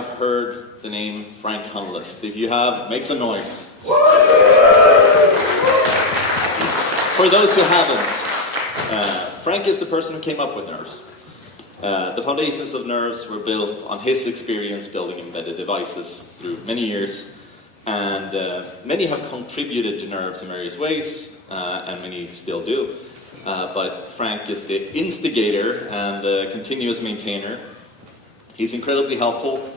have heard the name Frank Hunleth? If you have, make some noise. For those who haven't, Frank is the person who came up with nerves. The foundations of nerves were built on his experience building embedded devices through many years, and many have contributed to nerves in various ways, and many still do. But Frank is the instigator and the continuous maintainer. He's incredibly helpful,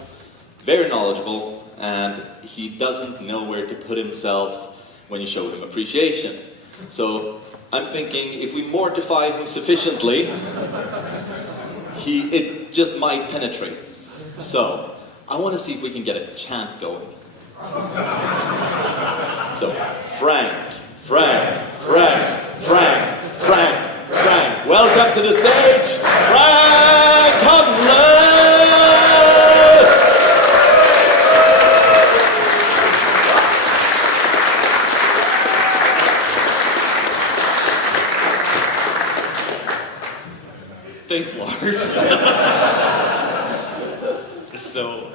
very knowledgeable, and he doesn't know where to put himself when you show him appreciation. So I'm thinking if we mortify him sufficiently, it just might penetrate. So I want to see if we can get a chant going. So Frank, Frank, Frank, Frank, Frank, Frank. Welcome to the stage, Frank Hunleth! Thanks, Lars. So,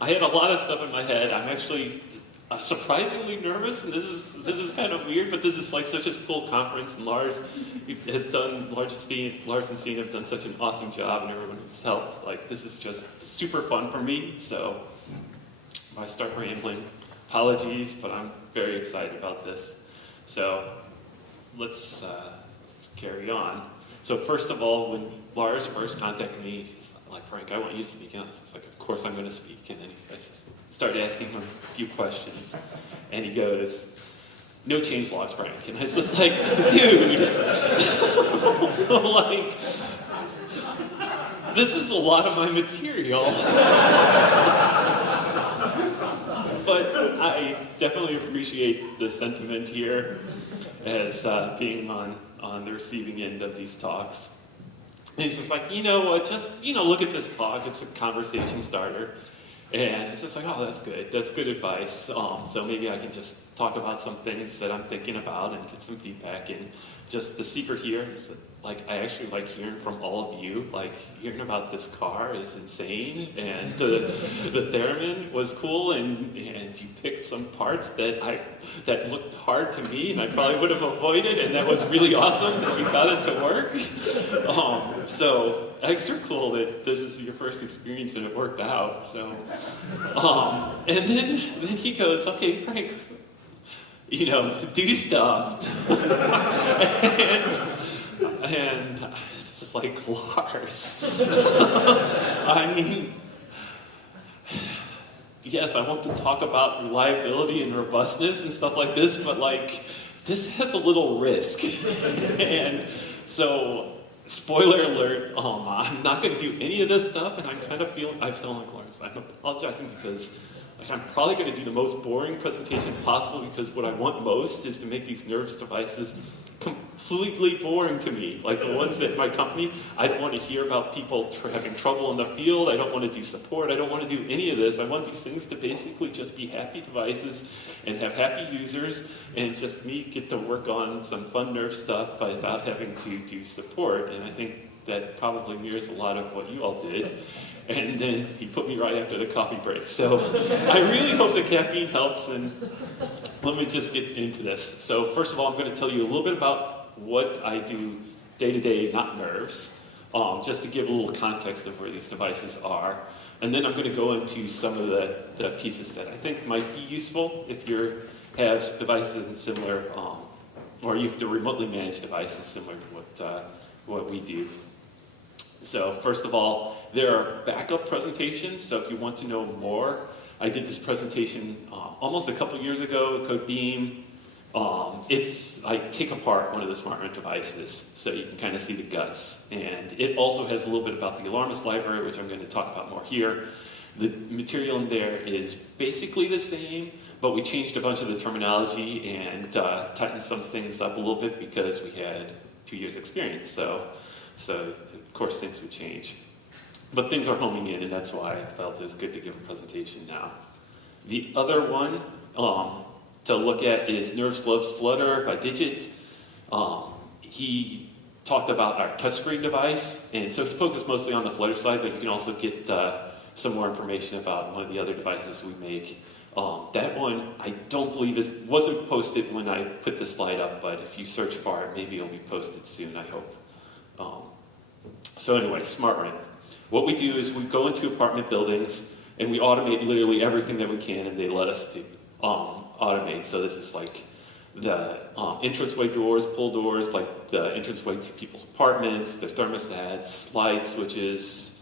I had a lot of stuff in my head. I'm actually surprisingly nervous, and this is kind of weird, but this is like such a cool conference, and Lars and Steve have done such an awesome job, and everyone has helped. Like, this is just super fun for me, so if I start rambling, apologies, but I'm very excited about this. So, let's carry on. So first of all, when Lars first contacted me, he's like, Frank, I want you to speak. And I was like, of course I'm going to speak. And then I just started asking him a few questions. And he goes, no change logs, Frank. And I was just like, dude, like, this is a lot of my material. But I definitely appreciate the sentiment here as being on the receiving end of these talks. And he's just like, you know what, just, look at this talk, it's a conversation starter. And it's just like, oh, that's good advice. So maybe I can just talk about some things that I'm thinking about and get some feedback. And just the secret here is that, like, I actually like hearing from all of you. Like, hearing about this car is insane, and the theremin was cool, and you picked some parts that looked hard to me, and I probably would have avoided, and that was really awesome that you got it to work. So extra cool that this is your first experience and it worked out. So, and then he goes, okay, Frank, do stuff. and it's just like, Lars. I mean, yes, I want to talk about reliability and robustness and stuff like this, but like, this has a little risk. And so, spoiler alert, I'm not going to do any of this stuff, and I'm kind of feeling, I'm still on Lars. I'm apologizing because I'm probably going to do the most boring presentation possible, because what I want most is to make these nerves devices completely boring to me. Like the ones that my company, I don't want to hear about people having trouble in the field. I don't want to do support. I don't want to do any of this. I want these things to basically just be happy devices and have happy users, and just me get to work on some fun nerve stuff without having to do support. And I think that probably mirrors a lot of what you all did. And then he put me right after the coffee break. So I really hope the caffeine helps, and let me just get into this. So first of all, I'm going to tell you a little bit about what I do day to day, not nerves, just to give a little context of where these devices are. And then I'm going to go into some of the pieces that I think might be useful if you have devices in similar, or you have to remotely manage devices similar to what we do. So first of all, there are backup presentations. So if you want to know more, I did this presentation almost a couple years ago, Codebeam. I take apart one of the SmartRent devices so you can kind of see the guts. And it also has a little bit about the alarmist library, which I'm going to talk about more here. The material in there is basically the same, but we changed a bunch of the terminology and tightened some things up a little bit because we had 2 years experience. So of course things would change. But things are homing in, and that's why I felt it was good to give a presentation now. The other one to look at is Nerves Loves Flutter by Digit. He talked about our touchscreen device, and so he focused mostly on the Flutter side, but you can also get some more information about one of the other devices we make. That one, I don't believe wasn't posted when I put the slide up, but if you search for it, maybe it'll be posted soon, I hope. So anyway, SmartRent. What we do is we go into apartment buildings and we automate literally everything that we can, and they let us to automate. So this is like the entranceway doors, pull doors, like the entranceway to people's apartments, the thermostats, light switches,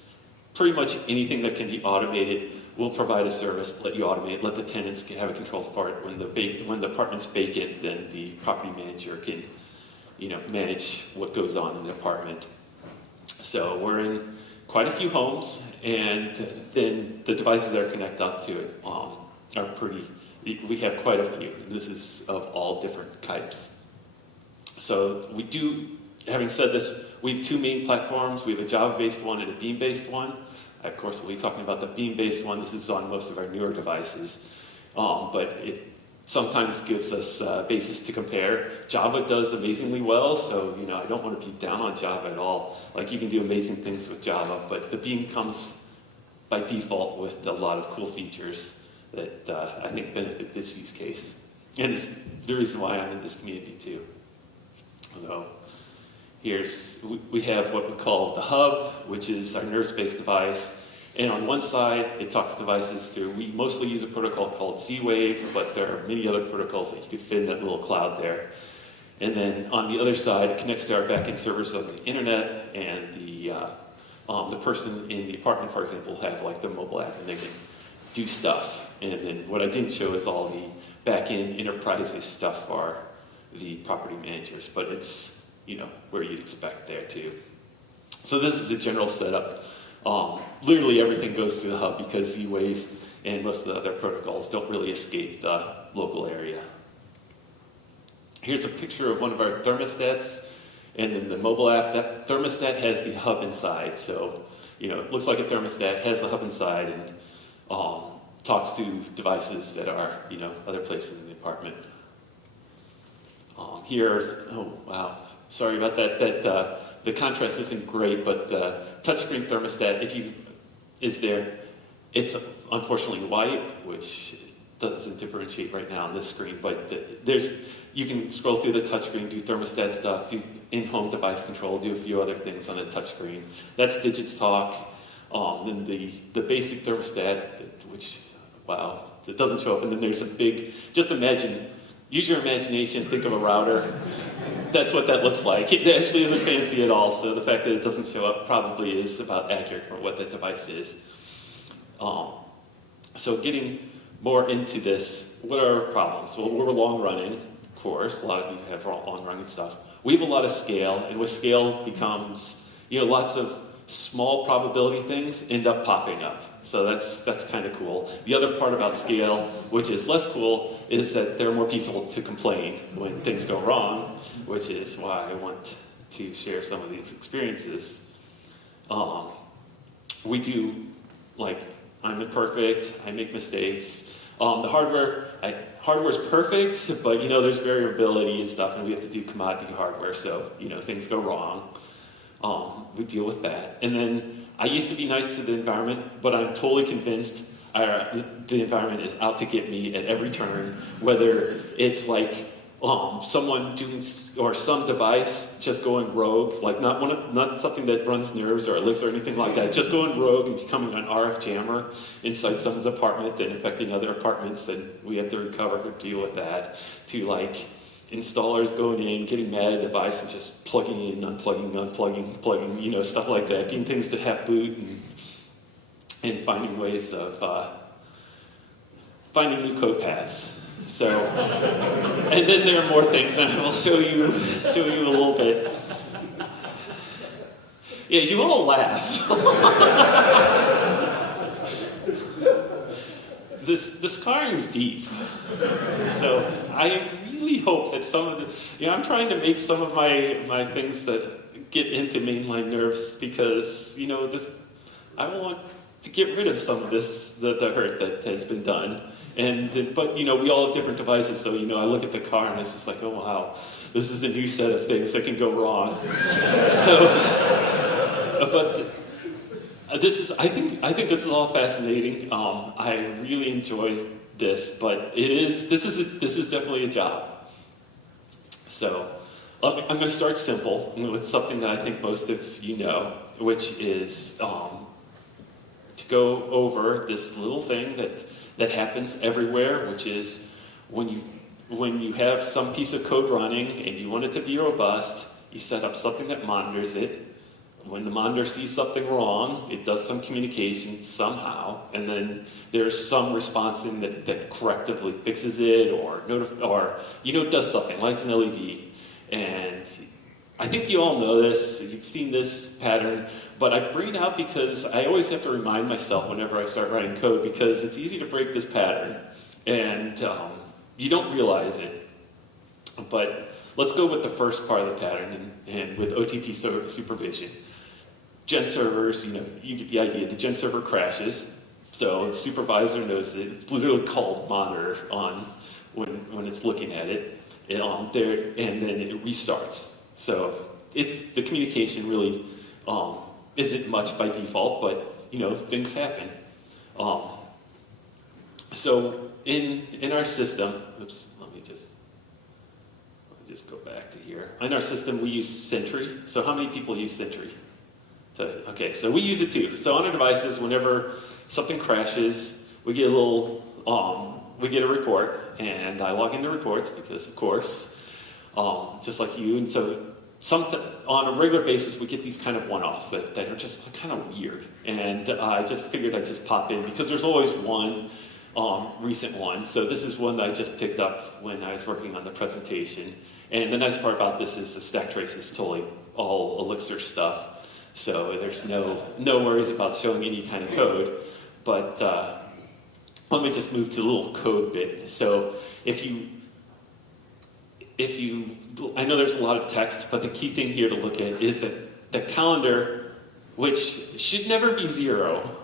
pretty much anything that can be automated. We'll provide a service, let you automate, let the tenants have a control for it. When the apartment's vacant, then the property manager can, manage what goes on in the apartment. So we're in quite a few homes, and then the devices that are connected up to it are pretty. We have quite a few. And this is of all different types. So we do. Having said this, we have two main platforms. We have a Java-based one and a Beam-based one. Of course, we'll be talking about the Beam-based one. This is on most of our newer devices, but it sometimes gives us a basis to compare. Java does amazingly well, so I don't want to be down on Java at all. Like, you can do amazing things with Java, but the Beam comes by default with a lot of cool features that I think benefit this use case, and it's the reason why I'm in this community too. So we have what we call the hub, which is our NERSC-based device. And on one side, it talks devices through. We mostly use a protocol called Z-Wave, but there are many other protocols that you could fit in that little cloud there. And then on the other side, it connects to our backend servers on the internet, and the person in the apartment, for example, will have like the mobile app, and they can do stuff. And then what I didn't show is all the backend enterprise stuff for the property managers, but it's where you'd expect there too. So this is the general setup. Literally everything goes through the hub because Z-Wave and most of the other protocols don't really escape the local area. Here's a picture of one of our thermostats, and then the mobile app. That thermostat has the hub inside, so it looks like a thermostat, has the hub inside, and talks to devices that are other places in the apartment. Oh wow, sorry about that. The contrast isn't great, but the touchscreen thermostat, is there. It's unfortunately white, which doesn't differentiate right now on this screen, but you can scroll through the touchscreen, do thermostat stuff, do in-home device control, do a few other things on the touchscreen. That's Digits Talk. Then the basic thermostat, which, wow, it doesn't show up. And then there's a big, just imagine, use your imagination, think of a router. That's what that looks like. It actually isn't fancy at all, so the fact that it doesn't show up probably is about accurate for what that device is. So getting more into this, what are our problems? Well, we're long running, of course. A lot of you have long running stuff. We have a lot of scale, and with scale becomes, lots of small probability things end up popping up. So that's kind of cool. The other part about scale, which is less cool, is that there are more people to complain when things go wrong, which is why I want to share some of these experiences. We do, I'm imperfect, I make mistakes. The hardware's perfect, but there's variability and stuff, and we have to do commodity hardware, so things go wrong. We deal with that. And then I used to be nice to the environment, but I'm totally convinced the environment is out to get me at every turn, whether it's like someone doing, or some device just going rogue, like not something that runs nerves or Elixir or anything like that, just going rogue and becoming an RF jammer inside someone's apartment and affecting other apartments. Then we have to recover to deal with that, to installers going in, getting mad at a device and just plugging in, unplugging, plugging, stuff like that, getting things to half boot, and finding ways of finding new code paths. So, and then there are more things, and I will show you a little bit. Yeah, you all laugh. This scarring is deep. So I really hope that some of the, I'm trying to make some of my things that get into mainline nerves because, I want to get rid of some of this, the hurt that has been done. But we all have different devices, so I look at the car and it's just like, oh wow, this is a new set of things that can go wrong. So, but I think this is all fascinating. I really enjoy this, but this is definitely a job. So I'm going to start simple with something that I think most of you know, which is to go over this little thing that happens everywhere, which is when you have some piece of code running and you want it to be robust, you set up something that monitors it. When the monitor sees something wrong, it does some communication somehow, and then there's some response thing that correctively fixes it or does something, lights an LED. And I think you all know this, you've seen this pattern, but I bring it out because I always have to remind myself whenever I start writing code, because it's easy to break this pattern, and you don't realize it. But let's go with the first part of the pattern, and with OTP supervision. Gen servers, you get the idea. The Gen server crashes, so the supervisor knows that it's literally called monitor on when it's looking at it, and then it restarts. So the communication really isn't much by default, but things happen. So in our system, oops, let me just go back to here. In our system, we use Sentry. So how many people use Sentry? Okay, so we use it too. So on our devices, whenever something crashes, we get a report, and I log into reports because, of course, just like you. And so on a regular basis, we get these kind of one-offs that are just kind of weird. And I just figured I'd just pop in because there's always one recent one. So this is one that I just picked up when I was working on the presentation. And the nice part about this is the stack trace is totally all Elixir stuff. So there's no worries about showing any kind of code. But let me just move to the little code bit. So if you, I know there's a lot of text, but the key thing here to look at is that the calendar, which should never be 0.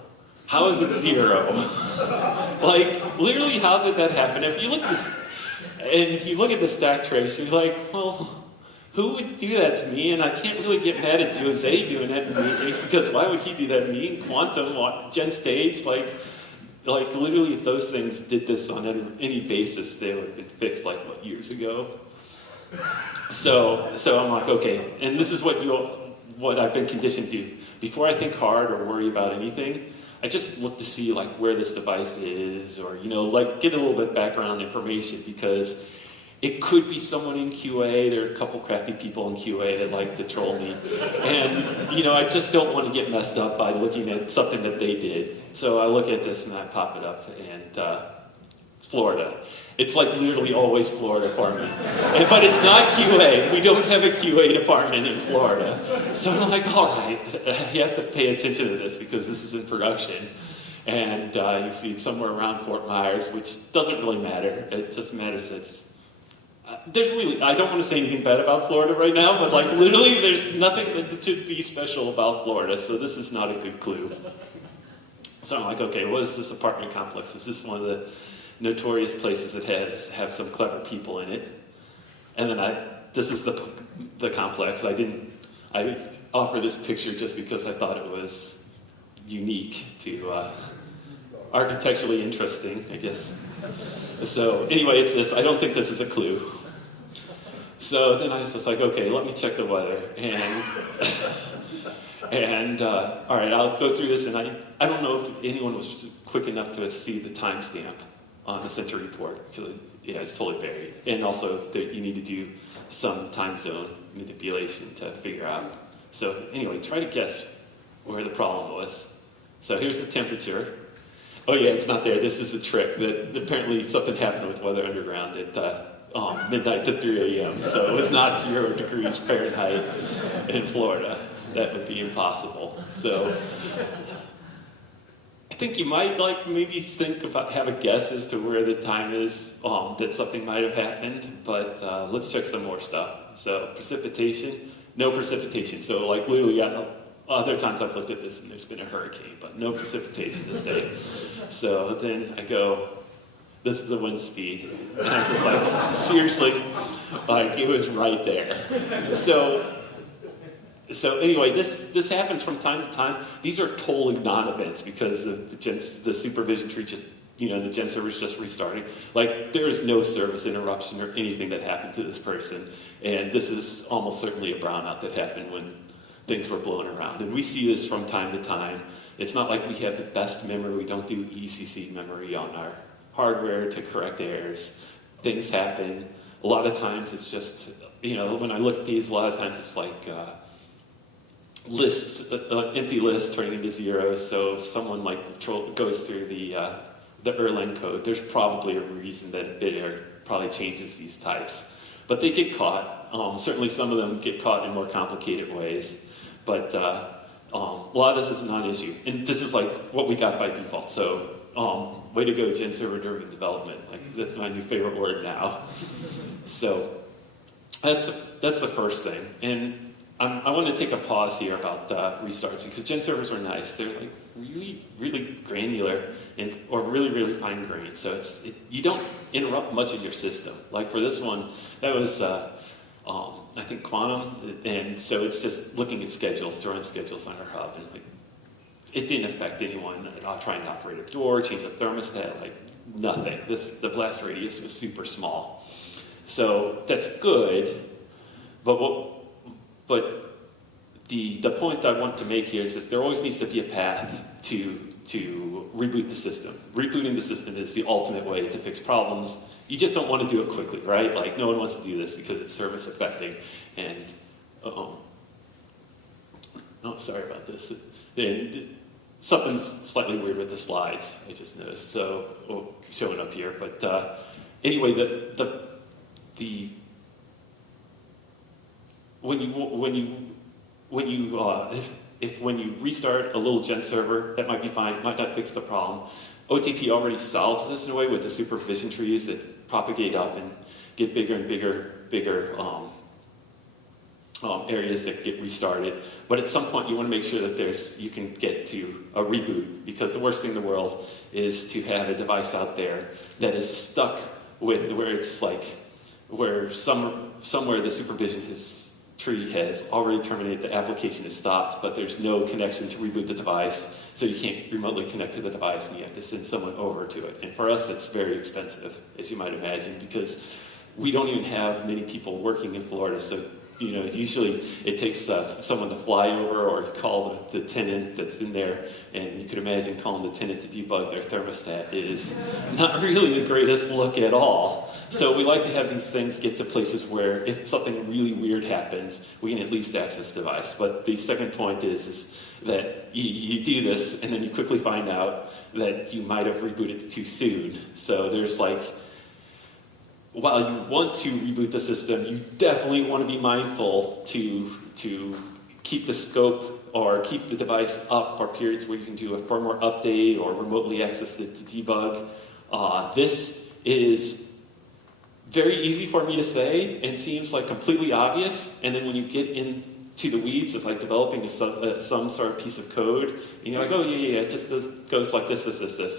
How is it 0? Like, literally, how did that happen? If you look at the stack trace, you're like, well, who would do that to me? And I can't really get mad at Jose doing that to me, because why would he do that to me? Quantum, Gen Stage, like literally, if those things did this on any basis, they would have been fixed years ago. So I'm like, okay, and this is what I've been conditioned to. Before I think hard or worry about anything, I just look to see where this device is, or get a little bit of background information, because it could be someone in QA. There are a couple crafty people in QA that like to troll me. And, I just don't want to get messed up by looking at something that they did. So I look at this and I pop it up, and it's Florida. It's literally always Florida for me. But it's not QA. We don't have a QA department in Florida. So I'm like, all right, you have to pay attention to this because this is in production. And you see it somewhere around Fort Myers, which doesn't really matter. It just matters that I don't want to say anything bad about Florida right now, but literally there's nothing that should be special about Florida, so this is not a good clue. So I'm like, okay, what is this apartment complex? Is this one of the notorious places that have some clever people in it? And then this is the complex. I offer this picture just because I thought it was unique to architecturally interesting, I guess. So anyway, it's this. I don't think this is a clue. So then I was just like, okay, let me check the weather. And all right, I'll go through this. And I don't know if anyone was quick enough to see the timestamp on the Sentry report. It's totally buried. And also, you need to do some time zone manipulation to figure out. So anyway, try to guess where the problem was. So here's the temperature. Oh yeah, it's not there. This is a trick. That apparently something happened with Weather Underground at midnight to 3 a.m. So it was not 0 degrees Fahrenheit in Florida. That would be impossible. So I think you might maybe think about, have a guess as to where the time is that something might have happened. But let's check some more stuff. So precipitation, no precipitation. So literally, other times I've looked at this and there's been a hurricane, but no precipitation this day. So then I go, this is the wind speed. And I was just seriously, it was right there. So So anyway, this happens from time to time. These are totally non-events because the supervision tree just, the gen server's just restarting. Like, there is no service interruption or anything that happened to this person. And this is almost certainly a brownout that happened when things were blown around. And we see this from time to time. It's not like we have the best memory. We don't do ECC memory on our hardware to correct errors. Things happen. A lot of times it's just, when I look at these, a lot of times it's like lists, empty lists turning into zeros. So if someone goes through the Erlang code, there's probably a reason that a bit error probably changes these types. But they get caught. Certainly some of them get caught in more complicated ways. But a lot of this is a non-issue. And this is like what we got by default. So way to go, gen server driven development. Like, that's my new favorite word now. So that's the first thing. And I want to take a pause here about restarts, because gen servers are nice. They're like really, really granular or really, really fine grained. So you don't interrupt much of your system. Like for this one, that was I think Quantum, and so it's just looking at schedules, throwing schedules on our hub, and like it didn't affect anyone. Trying to operate a door, change a thermostat, like nothing. The blast radius was super small, so that's good. But the point I want to make here is that there always needs to be a path to reboot the system. Rebooting the system is the ultimate way to fix problems. You just don't want to do it quickly, right? Like, no one wants to do this because it's service affecting. And, sorry about this. And something's slightly weird with the slides, I just noticed. So, showing up here. But anyway, when you restart a little gen server, that might be fine. It might not fix the problem. OTP already solves this in a way with the supervision trees that propagate up and get bigger and bigger areas that get restarted. But at some point, you want to make sure that you can get to a reboot, because the worst thing in the world is to have a device out there that is stuck with where it's like somewhere the supervision tree has already terminated, the application is stopped, but there's no connection to reboot the device, so you can't remotely connect to the device, and you have to send someone over to it. And for us, that's very expensive, as you might imagine, because we don't even have many people working in Florida, so usually it takes someone to fly over or call the tenant that's in there, and you could imagine calling the tenant to debug their thermostat is not really the greatest look at all. So we like to have these things get to places where if something really weird happens, we can at least access the device. But the second point is that you do this, and then you quickly find out that you might have rebooted too soon. So there's while you want to reboot the system, you definitely want to be mindful to keep the scope or keep the device up for periods where you can do a firmware update or remotely access it to debug. This is very easy for me to say and seems like completely obvious, and then when you get into the weeds of like developing some sort of piece of code, and you're like, oh yeah, it just goes like this,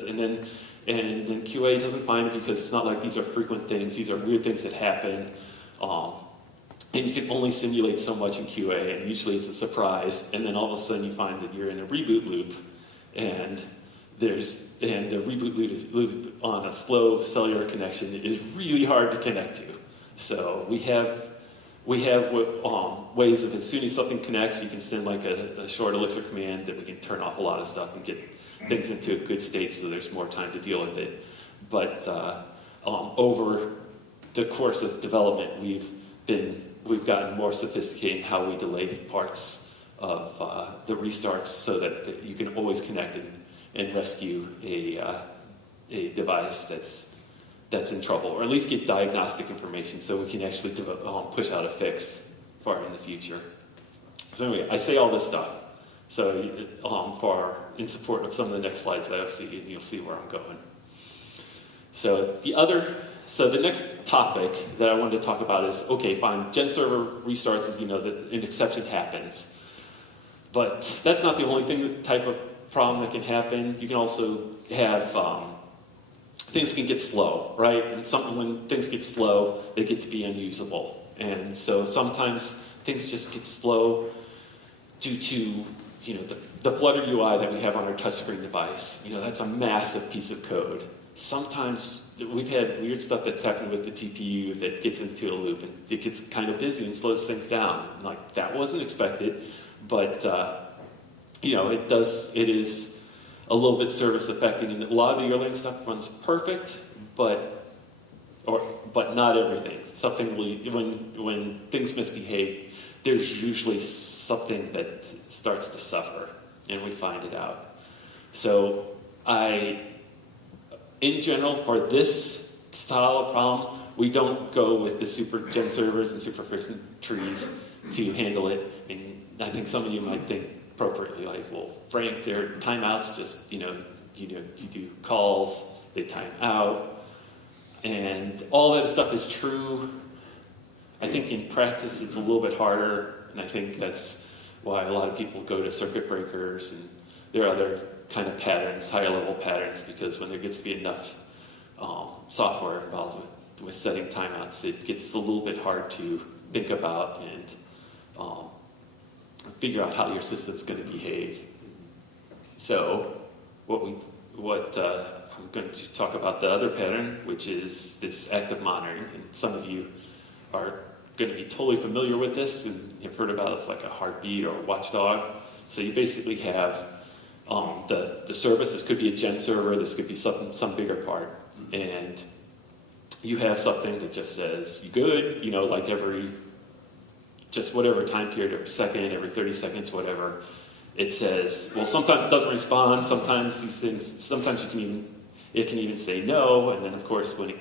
and then QA doesn't find it because it's not like these are frequent things. These are weird things that happen. And you can only simulate so much in QA, and usually it's a surprise. And then all of a sudden you find that you're in a reboot loop, and the reboot loop on a slow cellular connection is really hard to connect to. So we have ways of, as soon as something connects, you can send like a short Elixir command that we can turn off a lot of stuff and get things into a good state so there's more time to deal with it. But over the course of development, we've gotten more sophisticated in how we delay parts of the restarts so that you can always connect and rescue a device that's in trouble, or at least get diagnostic information so we can actually push out a fix far in the future. So anyway, I say all this stuff so in support of some of the next slides that I'll see, and you'll see where I'm going. So the next topic that I wanted to talk about is, okay, fine, gen server restarts, an exception happens. But that's not the only type of problem that can happen. You can also have things can get slow, right? And when things get slow, they get to be unusable. And so sometimes things just get slow due to the Flutter UI that we have on our touchscreen device. That's a massive piece of code. Sometimes we've had weird stuff that's happened with the GPU that gets into a loop and it gets kind of busy and slows things down. Like, that wasn't expected, but it is a little bit service affecting, and a lot of the Erlang stuff runs perfect, but not everything. When things misbehave, there's usually something that starts to suffer, and we find it out. So in general, for this style of problem, we don't go with the super gen servers and supervision trees to handle it. And I think some of you might think appropriately, like, well, Frank, their timeouts just, you do calls, they time out, and all that stuff is true. I think in practice it's a little bit harder, and I think that's why a lot of people go to circuit breakers, and there are other kind of patterns, higher level patterns, because when there gets to be enough software involved with setting timeouts, it gets a little bit hard to think about and figure out how your system's going to behave. So I'm going to talk about the other pattern, which is this active monitoring, and some of you are going to be totally familiar with this and have heard about it. It's like a heartbeat or a watchdog. So you basically have the service. This could be a gen server, this could be some bigger part, and you have something that just says, you good, like just whatever time period, every second, every 30 seconds, whatever. It says, well, sometimes it doesn't respond, sometimes it can even say no, and then of course when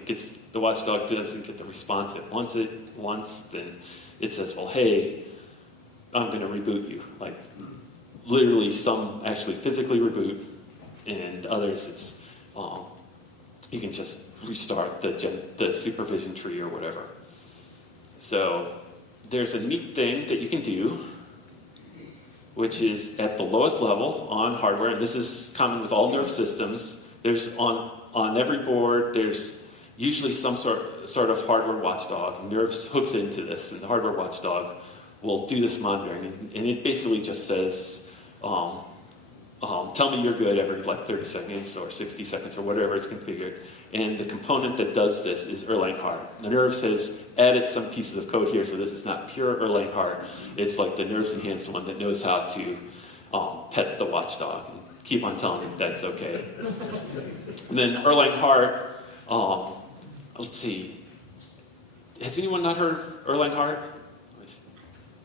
the watchdog doesn't get the response it wants, then it says, well, hey, I'm going to reboot you. Like, literally, some actually physically reboot, and others it's you can just restart the supervision tree or whatever. So there's a neat thing that you can do, which is at the lowest level on hardware, and this is common with all nerve systems. There's on every board, there's usually some sort of hardware watchdog. Nerves hooks into this, and the hardware watchdog will do this monitoring, and it basically just says, tell me you're good every like 30 seconds or 60 seconds or whatever it's configured. And the component that does this is Erlang Heart. The Nerves has added some pieces of code here, so this is not pure Erlang Heart. It's like the Nerves enhanced one that knows how to pet the watchdog and keep on telling it that's okay. And then Erlang Heart, let's see. Has anyone not heard of Erlang Heart?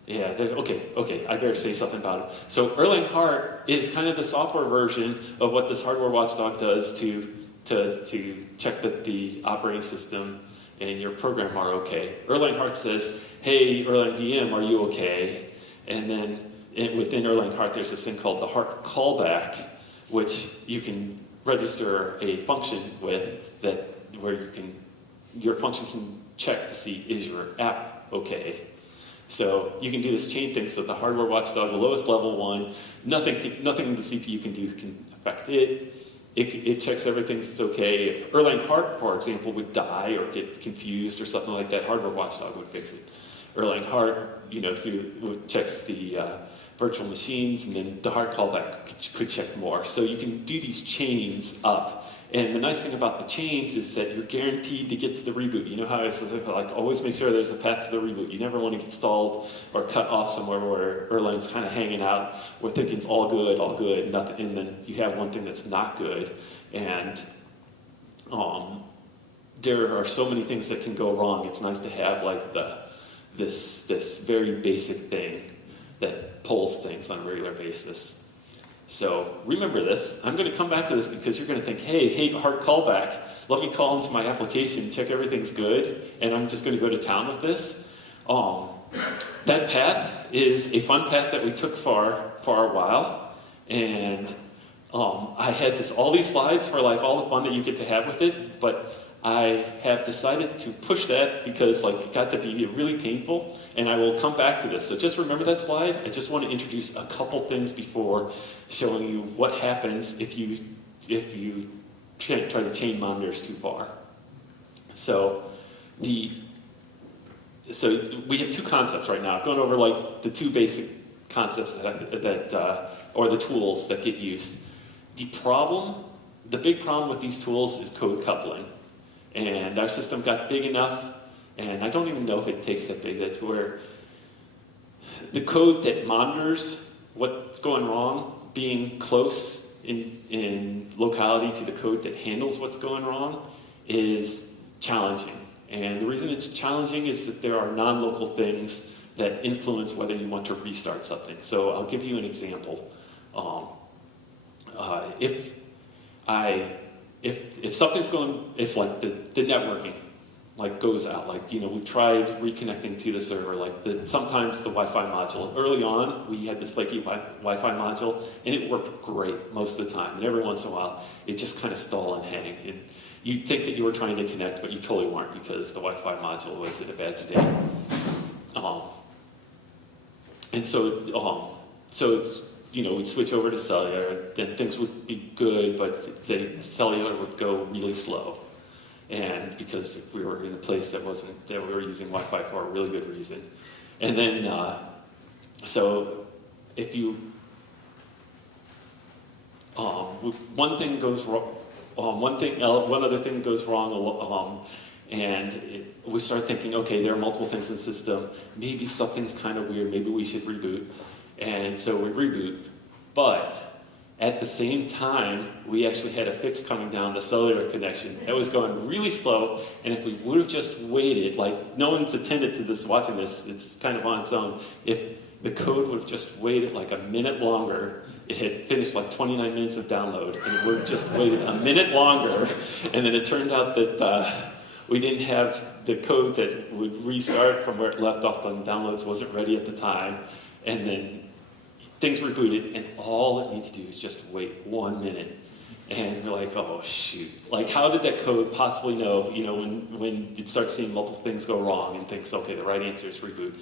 Yeah, okay, I better say something about it. So Erlang Heart is kind of the software version of what this hardware watchdog does to check that the operating system and your program are okay. Erlang Heart says, hey, Erlang VM, are you okay? And then within Erlang Heart, there's this thing called the Heart callback, which you can register a function with where your function can check to see, is your app okay? So you can do this chain thing, so the hardware watchdog, the lowest level one, nothing the CPU can do can affect it. It checks everything's okay. If Erlang Heart, for example, would die or get confused or something like that, hardware watchdog would fix it. Erlang Heart, checks the virtual machines, and then the Heart callback could check more. So you can do these chains up. And the nice thing about the chains is that you're guaranteed to get to the reboot. You know how I said, like, always make sure there's a path to the reboot. You never want to get stalled or cut off somewhere where Erlang's kind of hanging out. We're thinking it's all good, nothing, and then you have one thing that's not good. And there are so many things that can go wrong. It's nice to have like this very basic thing that pulls things on a regular basis. So remember this. I'm going to come back to this because you're going to think, hey, Heart callback. Let me call into my application, check everything's good, and I'm just going to go to town with this. That path is a fun path that we took for a while, and I had all these slides for like all the fun that you get to have with it, but I have decided to push that because it got to be really painful, and I will come back to this. So just remember that slide. I just want to introduce a couple things before showing you what happens if you try to chain monitors too far. So we have two concepts right now. I've gone over the two basic concepts or the tools that get used. The big problem with these tools is code coupling. And our system got big enough, and I don't even know if it takes that big, that where the code that monitors what's going wrong being close in locality to the code that handles what's going wrong is challenging. And the reason it's challenging is that there are non-local things that influence whether you want to restart something. So I'll give you an example. If something's going, if like the networking like goes out, like, you know, we tried reconnecting to the server, like sometimes the Wi-Fi module, early on we had this flaky Wi-Fi module and it worked great most of the time, and every once in a while it just kind of stall and hang, and you'd think that you were trying to connect, but you totally weren't because the Wi-Fi module was in a bad state. And so it's, you know, we'd switch over to cellular, and then things would be good, but the cellular would go really slow. And because we were in a place that we were using Wi-Fi for a really good reason. And then, so if you, one thing goes wrong, one other thing goes wrong, and we start thinking, okay, there are multiple things in the system. Maybe something's kind of weird. Maybe we should reboot. And so we reboot. But at the same time, we actually had a fix coming down the cellular connection. It was going really slow. And if we would have just waited, like no one's attended to this, watching this, it's kind of on its own. If the code would have just waited like a minute longer, it had finished like 29 minutes of download, and it would have just waited a minute longer. And then it turned out that we didn't have the code that would restart from where it left off on downloads, wasn't ready at the time. And then things rebooted, and all it needed to do is just wait 1 minute. And we're like, oh, shoot. Like, how did that code possibly know, you know, when it starts seeing multiple things go wrong and thinks, okay, the right answer is reboot?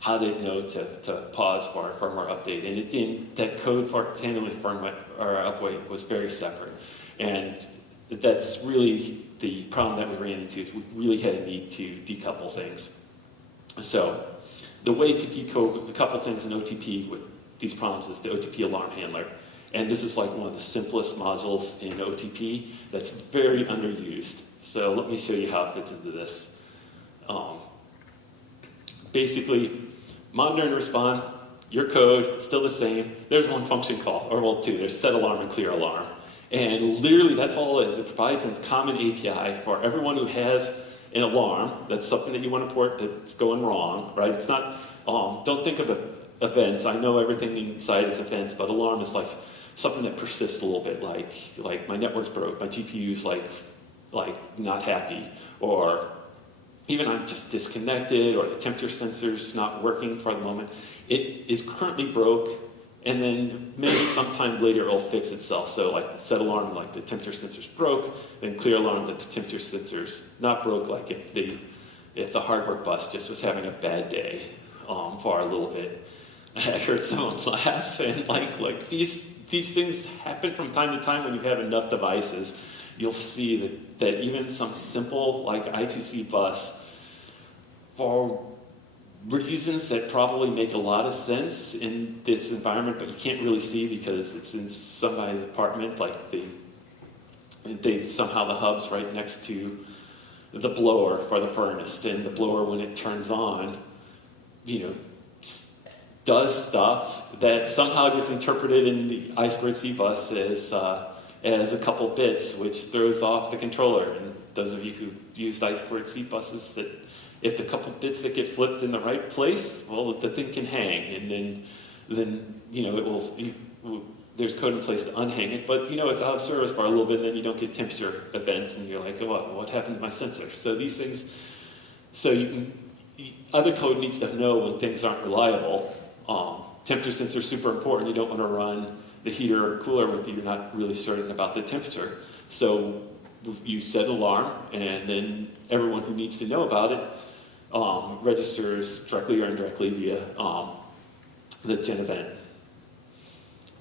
How did it know to pause for a firmware update? And it didn't. That code for handling firmware or update was very separate. And that's really the problem that we ran into, is we really had a need to decouple things. So the way to decouple things in OTP with these problems is the OTP alarm handler. And this is like one of the simplest modules in OTP that's very underused. So let me show you how it fits into this. Basically, monitor and respond, your code, still the same. There's one function call, or well, two. There's set alarm and clear alarm. And literally, that's all it is. It provides a common API for everyone who has an alarm. That's something that you want to port that's going wrong, right? It's not, don't think of events. I know everything inside is events, but alarm is like something that persists a little bit, like my network's broke, my GPU's like not happy, or even I'm just disconnected, or the temperature sensor's not working for the moment. It is currently broke, and then maybe sometime later it'll fix itself. So like set alarm, like the temperature sensor's broke, then clear alarm that the temperature sensor's not broke, like if the hardware bus just was having a bad day for a little bit. I heard someone laugh, and like these things happen from time to time when you have enough devices. You'll see that even some simple like I2C bus, for reasons that probably make a lot of sense in this environment, but you can't really see because it's in somebody's apartment, like they somehow the hub's right next to the blower for the furnace, and the blower, when it turns on, you know, does stuff that somehow gets interpreted in the I2C bus as a couple bits, which throws off the controller. And those of you who used I2C buses, that if the couple bits that get flipped in the right place, well, the thing can hang, and then you know, it will. There's code in place to unhang it, but you know, it's out of service for a little bit, and then you don't get temperature events, and you're like, oh, what happened to my sensor? So these things, so other code needs to know when things aren't reliable. Temperature sensor is super important. You don't want to run the heater or cooler with you. You're not really certain about the temperature. So you set alarm, and then everyone who needs to know about it registers directly or indirectly via the gen event.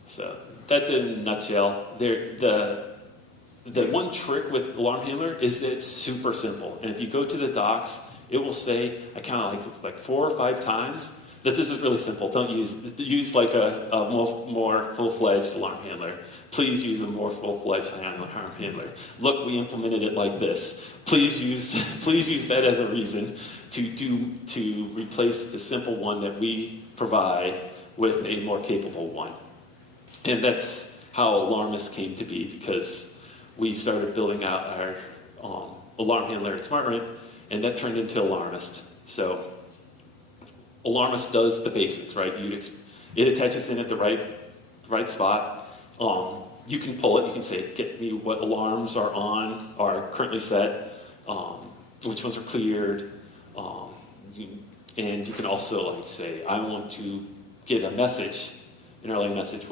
So that's in a nutshell. The one trick with alarm handler is that it's super simple. And if you go to the docs, it will say, I counted like 4 or 5 times, that this is really simple. Don't use like a more full-fledged alarm handler. Please use a more full-fledged alarm handler. Look, we implemented it like this. Please use that as a reason to replace the simple one that we provide with a more capable one. And that's how Alarmist came to be, because we started building out our alarm handler at SmartRent, and that turned into Alarmist. So Alarmist does the basics, right? It attaches in at the right spot. You can pull it. You can say, get me what alarms are currently set, which ones are cleared, and you can also like say, I want to get a message, an Erlang message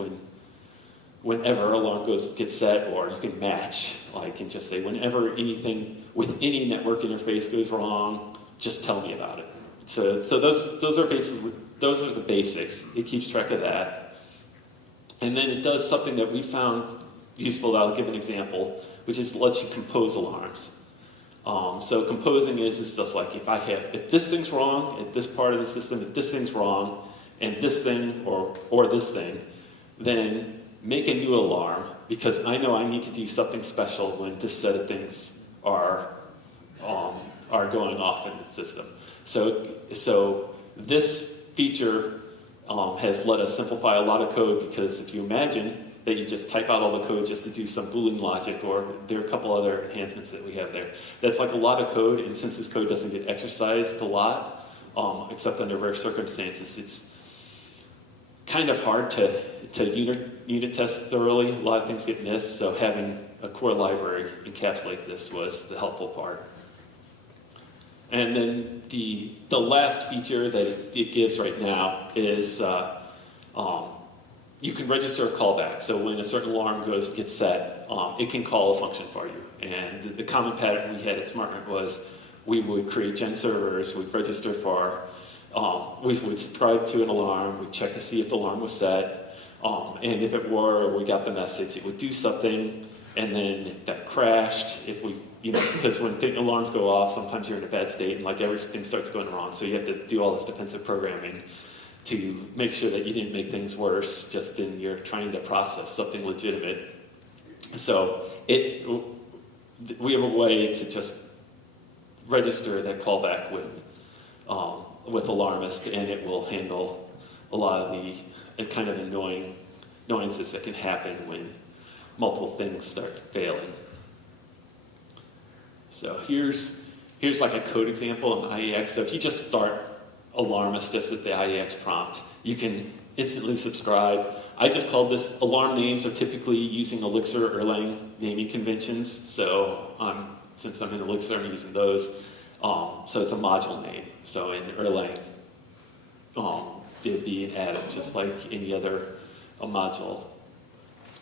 whenever alarm gets set, or you can match, and just say, whenever anything with any network interface goes wrong, just tell me about it. So those are the basics. It keeps track of that. And then it does something that we found useful that I'll give an example, which is lets you compose alarms. So composing is just like if this thing's wrong at this part of the system, if this thing's wrong, and this thing or this thing, then make a new alarm, because I know I need to do something special when this set of things are going off in the system. So this feature has let us simplify a lot of code, because if you imagine that you just type out all the code just to do some Boolean logic, or there are a couple other enhancements that we have there. That's like a lot of code, and since this code doesn't get exercised a lot, except under rare circumstances, it's kind of hard to unit test thoroughly. A lot of things get missed, so having a core library encapsulate this was the helpful part. And then the last feature that it gives right now is you can register a callback. So when a certain alarm gets set, it can call a function for you. And the common pattern we had at SmartRent was we would create gen servers, we'd register for, we would subscribe to an alarm, we'd check to see if the alarm was set, and if it were, we got the message, it would do something, and then if that crashed, if we, because when alarms go off, sometimes you're in a bad state and everything starts going wrong, so you have to do all this defensive programming to make sure that you didn't make things worse just in you're trying to process something legitimate. So we have a way to just register that callback with Alarmist, and it will handle a lot of the kind of annoyances that can happen when multiple things start failing. So here's like a code example in IEX. So if you just start Alarmist just at the IEX prompt, you can instantly subscribe. I just called this, alarm names are typically using Elixir or Erlang naming conventions. So since I'm in Elixir, I'm using those. So it's a module name. So in Erlang, it'd be an atom, just like any other module.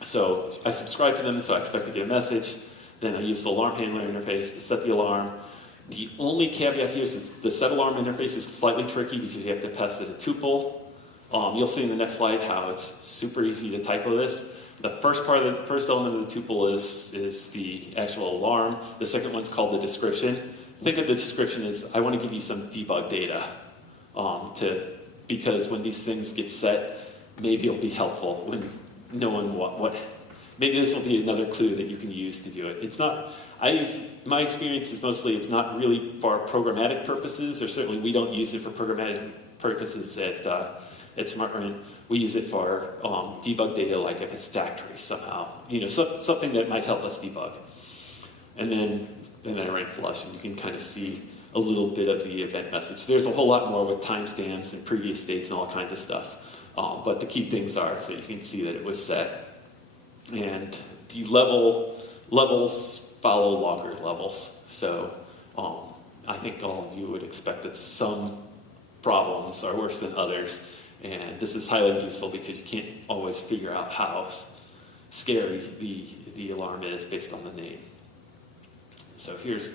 So I subscribe to them, so I expect to get a message. Then I use the alarm handler interface to set the alarm. The only caveat here is that the set alarm interface is slightly tricky because you have to pass it a tuple. You'll see in the next slide how it's super easy to typo this. The first element of the tuple is the actual alarm. The second one's called the description. Think of the description as, I want to give you some debug data because when these things get set, maybe it'll be helpful when knowing what maybe this will be another clue that you can use to do it. It's not, my experience is mostly it's not really for programmatic purposes, or certainly we don't use it for programmatic purposes at SmartRent. We use it for debug data, like if it's stack trace somehow, something that might help us debug. And then I run flush, and you can kind of see a little bit of the event message. There's a whole lot more with timestamps and previous states and all kinds of stuff. But the key things are so you can see that it was set. And the levels follow longer levels. So I think all of you would expect that some problems are worse than others. And this is highly useful because you can't always figure out how scary the alarm is based on the name. So here's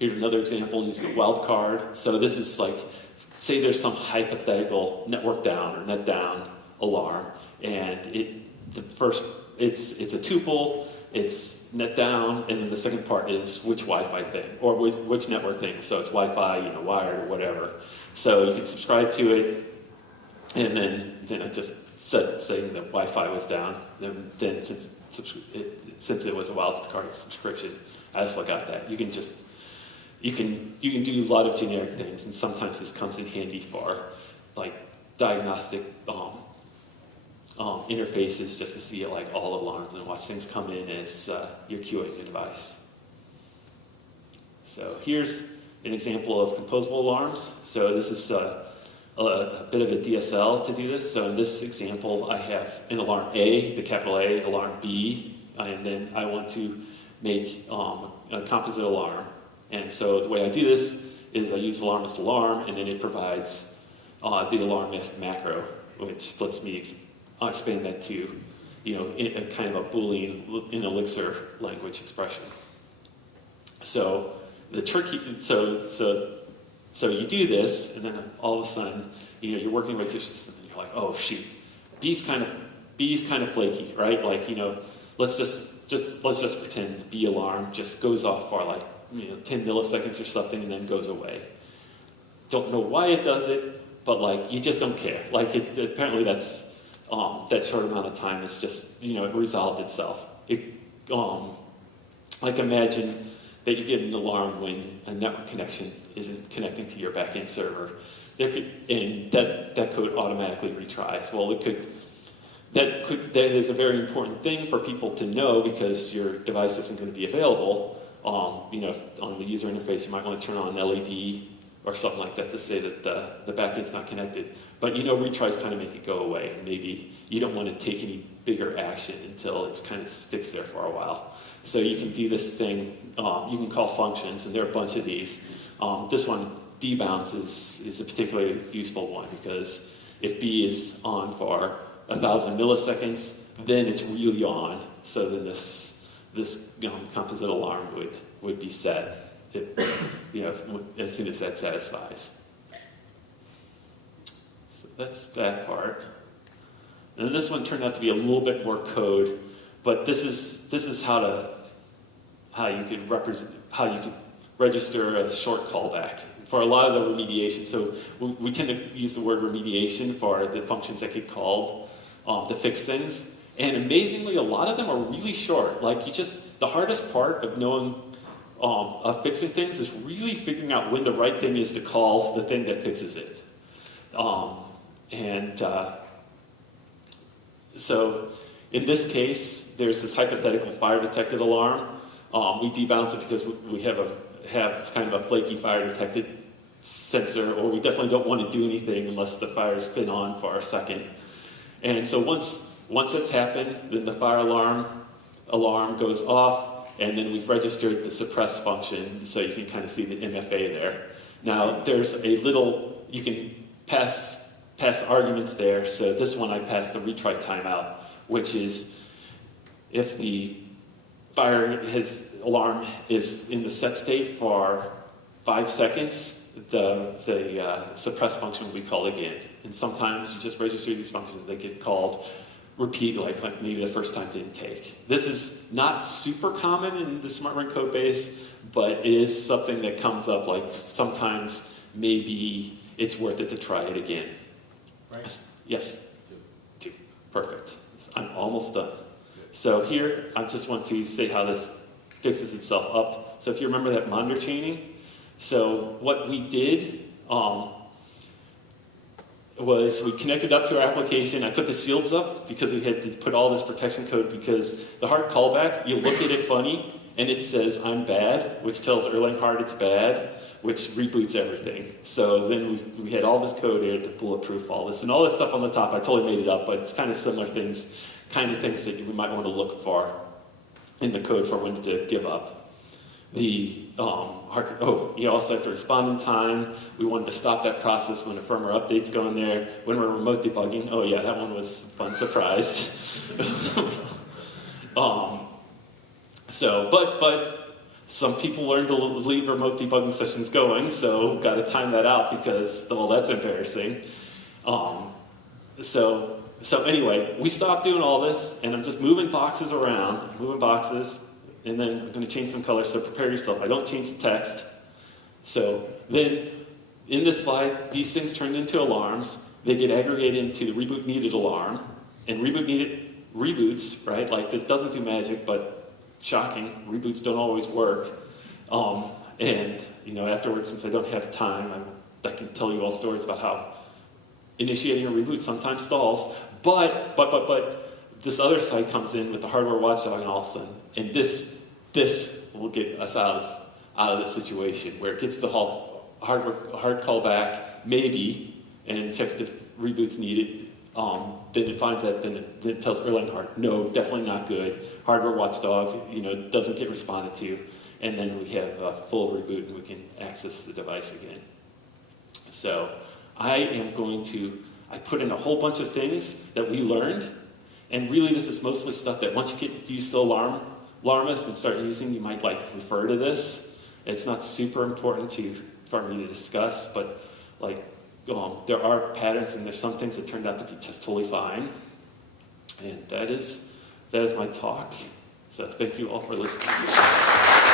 another example using a wildcard. So this is like, say there's some hypothetical network down or net down alarm, and it's a tuple, it's net down, and then the second part is which Wi-Fi thing, or which network thing. So it's Wi-Fi, wired, or whatever. So you can subscribe to it, And then I just said saying that Wi-Fi was down. And then since it was a wildcard subscription, I also got that. You can do a lot of generic things, and sometimes this comes in handy for like diagnostic interfaces, just to see like all alarms and watch things come in as you're queuing the device. So here's an example of composable alarms. So this is a bit of a DSL to do this. So in this example, I have an alarm A, the capital A, alarm B, and then I want to make a composite alarm. And so the way I do this is I use alarmist alarm, and then it provides the alarmist macro, which lets me expand that to, in a kind of a Boolean in Elixir language expression. So the tricky, so you do this, and then all of a sudden, you're working with this system, and you're like, oh shoot, B's kind of flaky, right? Like, let's just pretend the B alarm just goes off for like 10 milliseconds or something, and then goes away. Don't know why it does it, but like you just don't care. Like apparently that's that short amount of time is just it resolved itself. Like imagine that you get an alarm when a network connection isn't connecting to your backend server. And that code automatically retries. Well, that is a very important thing for people to know, because your device isn't going to be available. On the user interface, you might want to turn on an LED or something like that to say that the backend's not connected. But retries kind of make it go away. And maybe you don't want to take any bigger action until it kind of sticks there for a while. So you can do this thing, you can call functions, and there are a bunch of these. This one, dbounce, is a particularly useful one, because if B is on for 1,000 milliseconds, then it's really on. So then this composite alarm would be set, as soon as that satisfies. So that's that part. And then this one turned out to be a little bit more code, but this is how you could register a short callback for a lot of the remediation. So we tend to use the word remediation for the functions that get called to fix things. And amazingly, a lot of them are really short. Like the hardest part of knowing, of fixing things is really figuring out when the right thing is to call the thing that fixes it. So in this case, there's this hypothetical fire detected alarm. We debounce it because we have kind of a flaky fire detected sensor, or we definitely don't want to do anything unless the fire's been on for a second. And so once that's happened, then the fire alarm goes off, and then we've registered the suppress function, so you can kind of see the MFA there. Now there's you can pass arguments there. So this one I passed the retry timeout, which is if the alarm is in the set state for 5 seconds, the suppress function will be called again. And sometimes you just register these functions that get called repeatedly, like maybe the first time didn't take. This is not super common in the SmartRent code base, but it is something that comes up, like sometimes maybe it's worth it to try it again. Right? Yes? 2. Perfect. I'm almost done. So here, I just want to say how this fixes itself up. So if you remember that monitor chaining, so what we did was we connected up to our application. I put the shields up because we had to put all this protection code, because the hard callback, you look at it funny, and it says, I'm bad, which tells Erlang hard it's bad, which reboots everything. So then we had all this code here to bulletproof all this. And all this stuff on the top, I totally made it up, but it's kind of similar things, that you might want to look for in the code for when to give up. You also have to respond in time. We wanted to stop that process when a firmware update's going there. When we're remote debugging, oh yeah, that one was a fun surprise. But some people learned to leave remote debugging sessions going, so got to time that out because, well, that's embarrassing. So anyway, we stopped doing all this, and I'm just moving boxes around, and then I'm going to change some colors, so prepare yourself. I don't change the text. So then, in this slide, these things turned into alarms, they get aggregated into the reboot needed alarm, and reboot needed reboots, right? Like, it doesn't do magic, but shocking, reboots don't always work. And, afterwards, since I don't have time, I can tell you all stories about how initiating a reboot sometimes stalls. But this other side comes in with the hardware watchdog and all of a sudden, and this will get us out of this situation where it gets the hard callback, maybe, and checks if reboot's needed. Then it finds that, then it tells Erlang no, definitely not good. Hardware watchdog, doesn't get responded to. And then we have a full reboot and we can access the device again. So I put in a whole bunch of things that we learned. And really this is mostly stuff that once you get used to alarmist and start using, you might refer to this. It's not super important for me to discuss, but there are patterns and there's some things that turned out to be just totally fine. And that is my talk. So thank you all for listening.